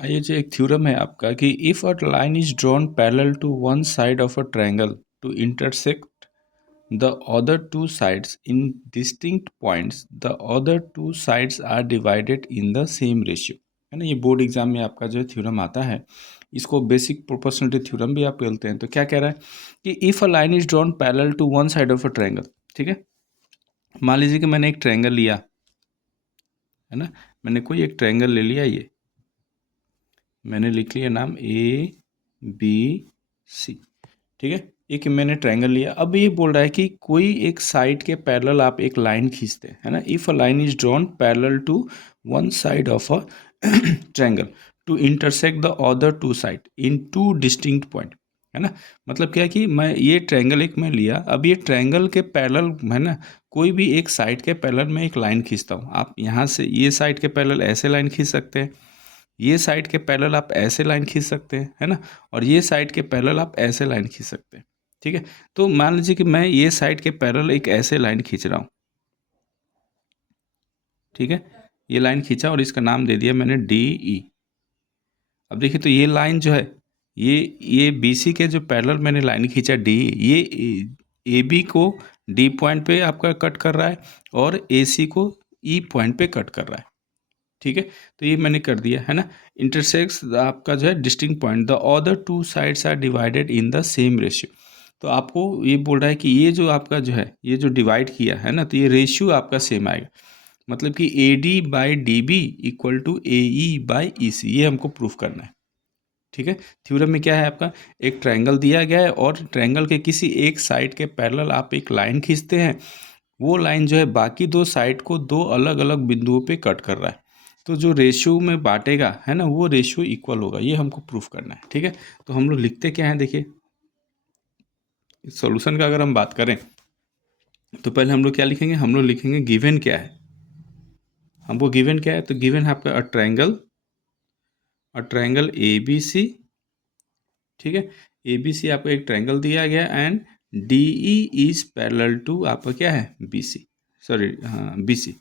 ये जो एक थ्योरम है आपका कि if a line is drawn parallel to one side of a triangle to intersect the other two sides in distinct points, the other two sides are divided in the same ratio। है ना, ये board exam में आपका जो theorem आता है, इसको basic proportionality theorem भी आप बोलते हैं। तो क्या कह रहा है कि if a line is drawn parallel to one side of a triangle, ठीक है, मान लीजिए कि मैंने एक ट्रायंगल लिया, है ना, मैंने कोई एक ट्रायंगल ले लिया, ये मैंने लिख लिया नाम ABC, ठीक है, एक मैंने ट्रायंगल लिया। अब ये बोल रहा है कि कोई एक साइड के पैरेलल आप एक लाइन खींचते हैं, है ना, if a line is drawn parallel to one side of a triangle to intersect the other two side in two distinct point, है ना। मतलब क्या है कि मैं ये ट्रायंगल एक मैं लिया, अब ये ट्रायंगल के पैरेलल, है ना, कोई भी एक साइड के पैरेलल में एक लाइन खींचता हूँ। आप यहाँ से ये साइड के पैरेलल ऐसे लाइन खींच सकते हैं, ये साइड के पैरेलल आप ऐसे लाइन खींच सकते हैं, है ना, और ये साइड के पैरेलल आप ऐसे लाइन खींच सकते हैं, ठीक है। तो मान लीजिए कि मैं ये साइड के पैरेलल एक ऐसे लाइन खींच रहा हूँ, ठीक है, ये लाइन खींचा और इसका नाम दे दिया मैंने DE। अब देखिए, तो ये लाइन जो है, ये BC के जो पैरेलल मैंने लाइन खींचा DE, ये AB को D पॉइंट पे आपका कट कर रहा है और AC को E पॉइंट पे कट कर रहा है, ठीक है। तो ये मैंने कर दिया, है ना। इंटरसेक्स आपका जो है distinct point, the other two sides are divided in the same ratio. तो आपको ये बोल रहा है कि ये जो आपका जो है, ये जो डिवाइड किया है ना, तो ये रेशियो आपका सेम आएगा। मतलब कि AD/DB इक्वल टू AE/EC, ये हमको प्रूफ करना है, ठीक है। थ्योरम में क्या है आपका, एक ट्रायंगल दिया गया है और ट्रायंगल के किसी एक साइड के पैरेलल आप एक लाइन खींचते हैं, वो लाइन जो है बाकी दो साइड को दो अलग अलग बिंदुओं पे कट कर रहा है, तो जो रेशियो में बांटेगा, है ना, वो रेशियो इक्वल होगा, ये हमको प्रूफ करना है, ठीक है। तो हम लोग लिखते क्या हैं, देखिए सॉल्यूशन का अगर हम बात करें तो पहले हम लोग क्या लिखेंगे, हम लोग लिखेंगे गिवन क्या है, हमको गिवन क्या है, तो गिवन है आपका अ ट्रायंगल ABC, ठीक है, ABC आपको एक ट्रायंगल दिया गया and DE is parallel to आपका क्या है BC, सॉरी हाँ BC,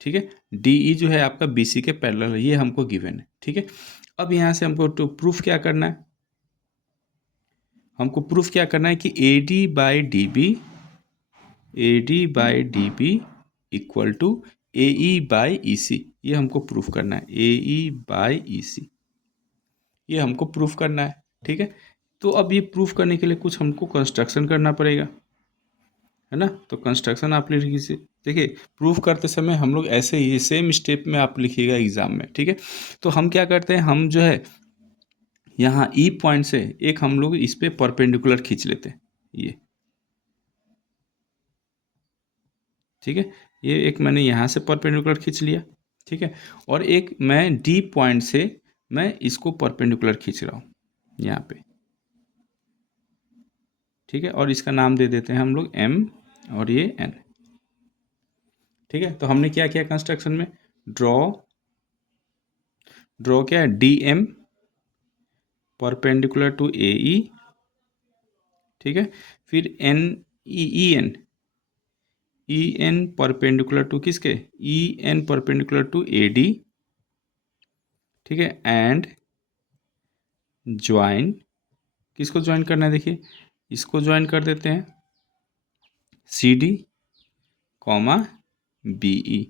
ठीक है, DE जो है आपका BC के पैरेलल है, ये हमको गिवन है, ठीक है। अब यहाँ से हमको तो प्रूफ क्या करना है, हमको प्रूफ क्या करना है कि AD/DB इक्वल टू AE/EC, ये हमको प्रूफ करना है, AE/EC, ये हमको प्रूफ करना है, ठीक है। तो अब ये प्रूफ करने के लिए कुछ हमको कंस्ट्रक्शन करना पड़ेगा, है ना। तो कंस्ट्रक्शन आप लिखिए, देखिए प्रूफ करते समय हम लोग ऐसे ही सेम स्टेप में आप लिखिएगा एग्जाम में, ठीक है। तो हम क्या करते हैं, हम जो है यहाँ E पॉइंट से एक हम लोग इस पे परपेंडिकुलर खींच लेते हैं, ये ठीक है, ये एक मैंने यहाँ से परपेंडिकुलर खींच लिया, ठीक है, और एक मैं D पॉइंट से मैं इसको परपेंडिकुलर खींच रहा हूँ यहाँ पे, ठीक है, और इसका नाम दे देते हैं हम लोग M और ये N, ठीक है। तो हमने क्या किया कंस्ट्रक्शन में, ड्रॉ क्या है, DM परपेंडिकुलर टू AE, ठीक है, फिर EN परपेंडिकुलर टू किसके, EN परपेंडिकुलर टू AD, ठीक है, एंड ज्वाइन, किसको ज्वाइन करना है, देखिए इसको ज्वाइन कर देते हैं CD, BE,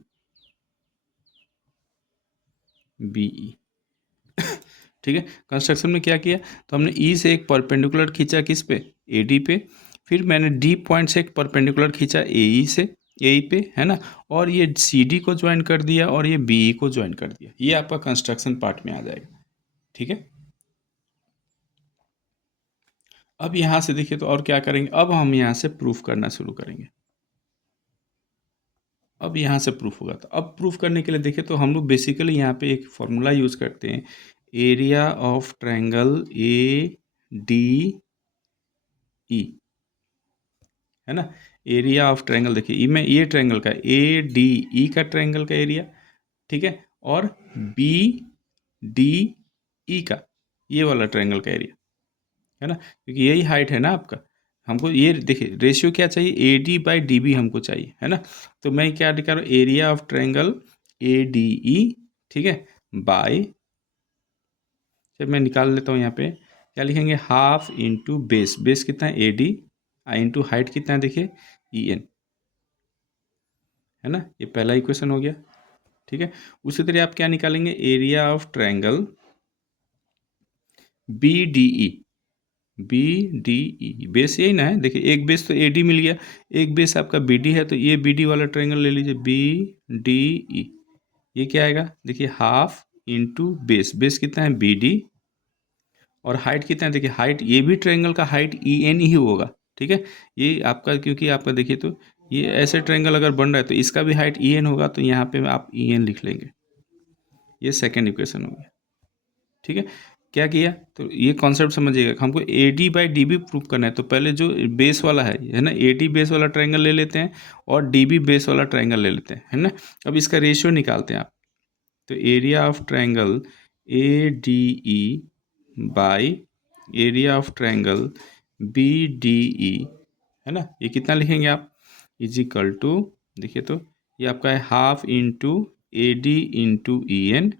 ठीक है। कंस्ट्रक्शन में क्या किया, तो हमने E से एक परपेंडिकुलर खींचा किस पे, AD पे, फिर मैंने D पॉइंट से एक परपेंडिकुलर खींचा AE पे, है ना, और ये CD को ज्वाइन कर दिया और ये BE को ज्वाइन कर दिया, ये आपका कंस्ट्रक्शन पार्ट में आ जाएगा, ठीक है। अब यहाँ से देखिए, तो और क्या करेंगे, अब हम यहाँ से प्रूफ करना शुरू करेंगे, अब यहाँ से प्रूफ होगा। तो अब प्रूफ करने के लिए देखिए, तो हम लोग बेसिकली यहाँ पे एक फॉर्मूला यूज़ करते हैं, एरिया ऑफ ट्रायंगल ADE, है ना, एरिया ऑफ ट्रायंगल, देखिए ई में ये ट्रायंगल का ADE का ट्रायंगल का एरिया, ठीक है, और BDE का ये वाला ट्रायंगल का एरिया, है ना, क्योंकि यही हाइट है ना आपका, हमको ये देखिए रेशियो क्या चाहिए, AD/DB हमको चाहिए, है ना। तो मैं क्या लिख रहा हूँ, एरिया ऑफ ट्रायंगल ADE, ठीक है, बाय फिर मैं निकाल लेता हूँ यहाँ पे, क्या लिखेंगे, हाफ इंटू बेस, बेस कितना है AD, इंटू हाइट कितना है देखिए EN, है ना, ये पहला इक्वेशन हो गया। ठीक है, उसी तरह आप क्या निकालेंगे, area of triangle BDE, BDE base यही ना है, देखिए एक बेस तो AD मिल गया, एक बेस आपका BD है, तो ये BD वाला ट्रायंगल ले लीजिए BDE, ये क्या आएगा देखिए हाफ इंटू बेस, बेस कितना है BD, और हाइट कितना है देखिए, हाइट ये भी ट्रायंगल का हाइट EN ही होगा। ठीक है, ये आपका, क्योंकि आपका देखिए तो ये ऐसे ट्रायंगल अगर बन रहा है तो इसका भी हाइट EN होगा, तो यहाँ पे आप EN लिख लेंगे, ये सेकेंड इक्वेशन हो गया। ठीक है, क्या किया, तो ये कॉन्सेप्ट समझिएगा, हमको AD/DB प्रूव करना है, तो पहले जो बेस वाला है ना, AD बेस वाला ट्रायंगल ले लेते हैं और DB बेस वाला ट्रायंगल ले लेते हैं, है ना। अब इसका रेशियो निकालते हैं आप, तो area of triangle ADE by area of triangle BDE, है ना, ये कितना लिखेंगे आप, इज इक्वल टू, देखिए तो ये आपका है half into AD into EN,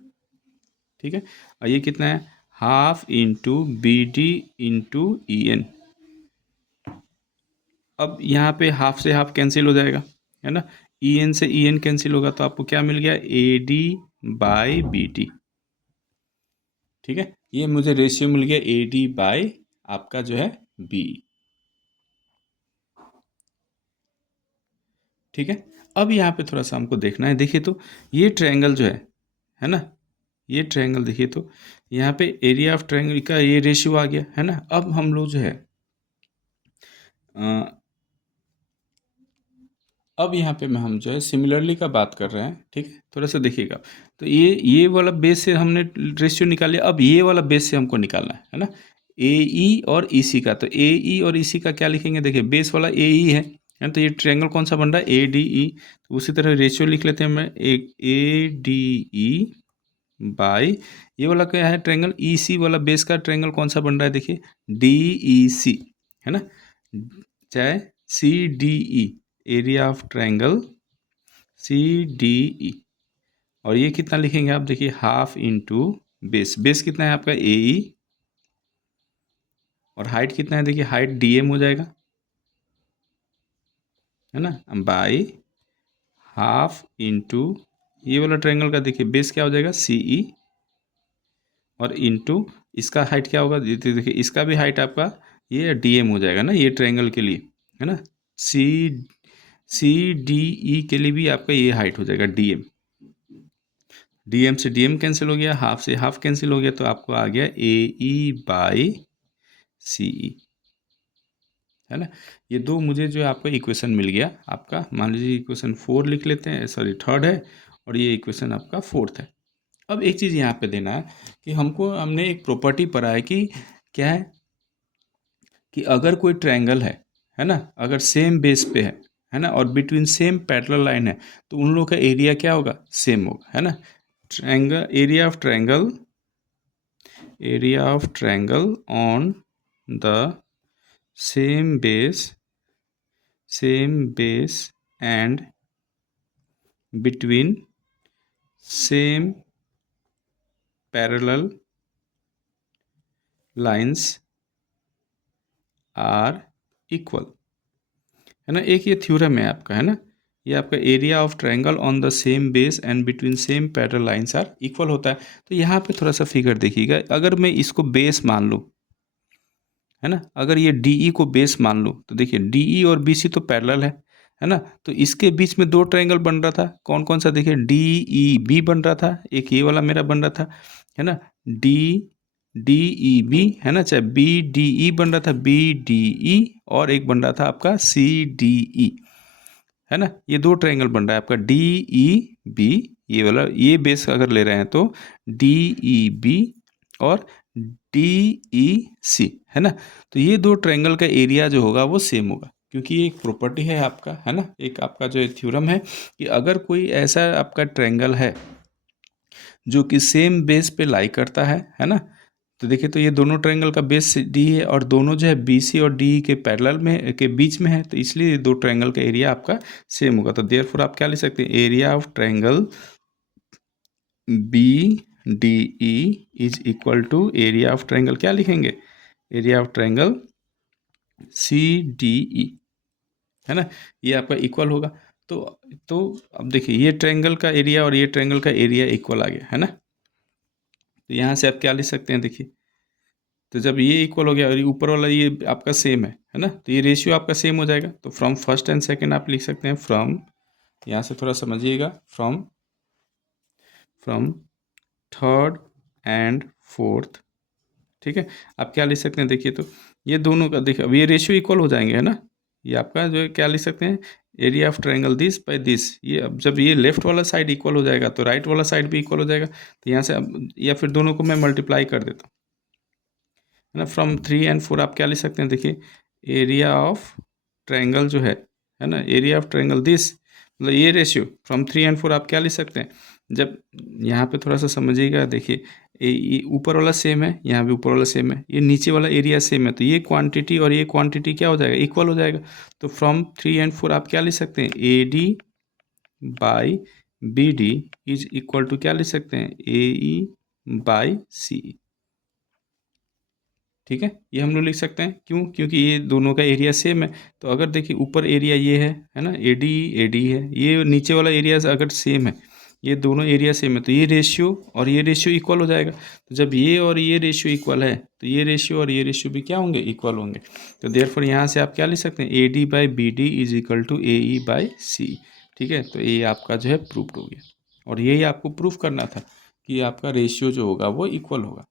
ठीक है, और ये कितना है, half into BD into EN। अब यहाँ पे हाफ से हाफ कैंसिल हो जाएगा, है ना, EN से EN कैंसिल होगा, तो आपको क्या मिल गया, AD/BD। ठीक है, ये मुझे रेशियो मिल गया AD/ आपका जो है B। ठीक है, अब यहाँ पे थोड़ा सा हमको देखना है, देखिए तो ये ट्रायंगल जो है ना, ये ट्रायंगल देखिए तो यहाँ पे एरिया ऑफ ट्रायंगल का ये रेशियो आ गया, है ना। अब हम लोग जो है अब यहाँ पे हम जो है सिमिलरली का बात कर रहे हैं। ठीक है, थोड़ा सा देखिएगा, तो ये वाला बेस से हमने रेशियो निकाले, अब ये वाला बेस से हमको निकालना है ना, AE और EC का, तो AE और EC का क्या लिखेंगे, देखिए बेस वाला AE है ना, तो ये ट्रायंगल कौन सा बन रहा है, ADE, तो उसी तरह रेशियो लिख लेते हैं, मैं एक ADE बाई, ये वाला क्या है ट्रायंगल, EC वाला बेस का ट्रायंगल कौन सा बन रहा है देखिए DEC, है ना, चाहे CDE, area of triangle CDE, और ये कितना लिखेंगे आप देखिए हाफ इंटू बेस, बेस कितना है आपका AE, और हाइट कितना है देखिए हाइट DM हो जाएगा, है ना, बाई हाफ इंटू ये वाला ट्रायंगल का देखिए बेस क्या हो जाएगा CE, और इंटू इसका हाइट क्या होगा, देखिए इसका भी हाइट आपका ये DM हो जाएगा ना, ये ट्रायंगल के लिए, है ना, CDE के लिए भी आपका ये हाइट हो जाएगा DM, DM से DM कैंसिल हो गया, हाफ से हाफ कैंसिल हो गया, तो आपको आ गया AE/CE, है ना। ये दो मुझे जो आपका इक्वेशन मिल गया, आपका मान लीजिए इक्वेशन 4 लिख लेते हैं, सॉरी थर्ड है, और ये इक्वेशन आपका फोर्थ है। अब एक चीज़ यहाँ पे देना है कि हमने एक प्रॉपर्टी पढ़ा है कि क्या है, कि अगर कोई ट्रायंगल है ना, अगर सेम बेस पे है ना, और बिटवीन सेम पैरेलल लाइन है, तो उन लोगों का एरिया क्या होगा, सेम होगा, है ना। Triangle, area of triangle on the same base and between same parallel lines are equal, है ना, एक ये थ्योरम है आपका, है ना, ये आपका area of triangle on the same base and between same parallel lines are equal होता है। तो यहाँ पे थोड़ा सा फिगर देखिएगा, अगर मैं इसको बेस मान लूँ, है ना, अगर ये DE को बेस मान लूँ, तो देखिए DE और BC तो पैरेलल है ना, तो इसके बीच में दो ट्रायंगल बन रहा था, कौन कौन सा देखिए DEB बन रहा था, एक ये वाला मेरा बन रहा था, है ना, DEB, है ना, चाहे BDE बन रहा था, BDE, और एक बन रहा था आपका CDE, है ना, ये दो ट्रायंगल बन रहा है आपका DEB, ये वाला, ये बेस अगर ले रहे हैं तो DEB और DEC, है ना, तो ये दो ट्रायंगल का एरिया जो होगा वो सेम होगा, क्योंकि ये एक प्रॉपर्टी है आपका, है ना, एक आपका जो थ्योरम है कि अगर कोई ऐसा आपका ट्रायंगल है जो कि सेम बेस पे लाई करता है ना, तो देखिए तो ये दोनों ट्रायंगल का बेस D है, और दोनों जो है BC और DE के पैरेलल में के बीच में है, तो इसलिए दो ट्रायंगल का एरिया आपका सेम होगा, तो देयरफॉर आप क्या लिख सकते हैं, area of triangle D E is equal to area of triangle, क्या लिखेंगे, area of triangle C D E, है ना, ये आपका इक्वल होगा। तो अब देखिए ये ट्रायंगल का एरिया और ये ट्रायंगल का एरिया इक्वल आ गया, है ना। तो यहाँ से आप क्या लिख सकते हैं, देखिए, तो जब ये इक्वल हो गया और ये ऊपर वाला ये आपका सेम है ना, तो ये रेशियो आपका सेम हो जाएगा। तो फ्रॉम फर्स्ट एंड सेकंड आप लिख सकते हैं, फ्रॉम, यहाँ से थोड़ा समझिएगा, फ्रॉम थर्ड एंड फोर्थ, ठीक है। आप क्या लिख सकते हैं, देखिए, तो ये दोनों का देखिए अब ये रेशियो इक्वल हो जाएंगे, है ना। ये आपका जो है क्या लिख सकते हैं, area of triangle this by this. ये अब जब ये लेफ्ट वाला साइड इक्वल हो जाएगा तो राइट वाला साइड भी इक्वल हो जाएगा। तो यहाँ से अब या फिर दोनों को मैं मल्टीप्लाई कर देता हूँ, है ना। फ्रॉम 3 एंड 4 आप क्या लिख सकते हैं, देखिए, एरिया ऑफ ट्रायंगल जो है ना, एरिया ऑफ ट्रायंगल दिस, मतलब ये रेशियो फ्रॉम 3 एंड 4 आप क्या लिख सकते हैं, जब यहाँ पे थोड़ा सा समझिएगा, देखिए, ये ऊपर वाला सेम है, यहाँ भी ऊपर वाला सेम है, ये नीचे वाला एरिया सेम है, तो ये क्वांटिटी और ये क्वांटिटी क्या हो जाएगा, इक्वल हो जाएगा। तो फ्रॉम 3 एंड 4 आप क्या लिख सकते हैं, A D by B D is equal to क्या लिख सकते हैं, ए ई बाई सी, ठीक है। ये हम लोग लिख सकते हैं, क्यों, क्योंकि ये दोनों का एरिया सेम है। तो अगर देखिए ऊपर एरिया ये है ना, ए डी है, ये नीचे वाला एरिया अगर सेम है, ये दोनों एरिया सेम है, तो ये रेशियो और ये रेशियो इक्वल हो जाएगा। तो जब ये और ये रेशियो इक्वल है तो ये रेशियो और ये रेशियो भी क्या होंगे, इक्वल होंगे। तो देयरफॉर यहाँ से आप क्या लिख सकते हैं, A D by B D is equal to A E by C, ठीक है। तो ये आपका जो है प्रूफ्ड हो गया, और यही आपको प्रूफ करना था कि आपका रेशियो जो होगा वो इक्वल होगा।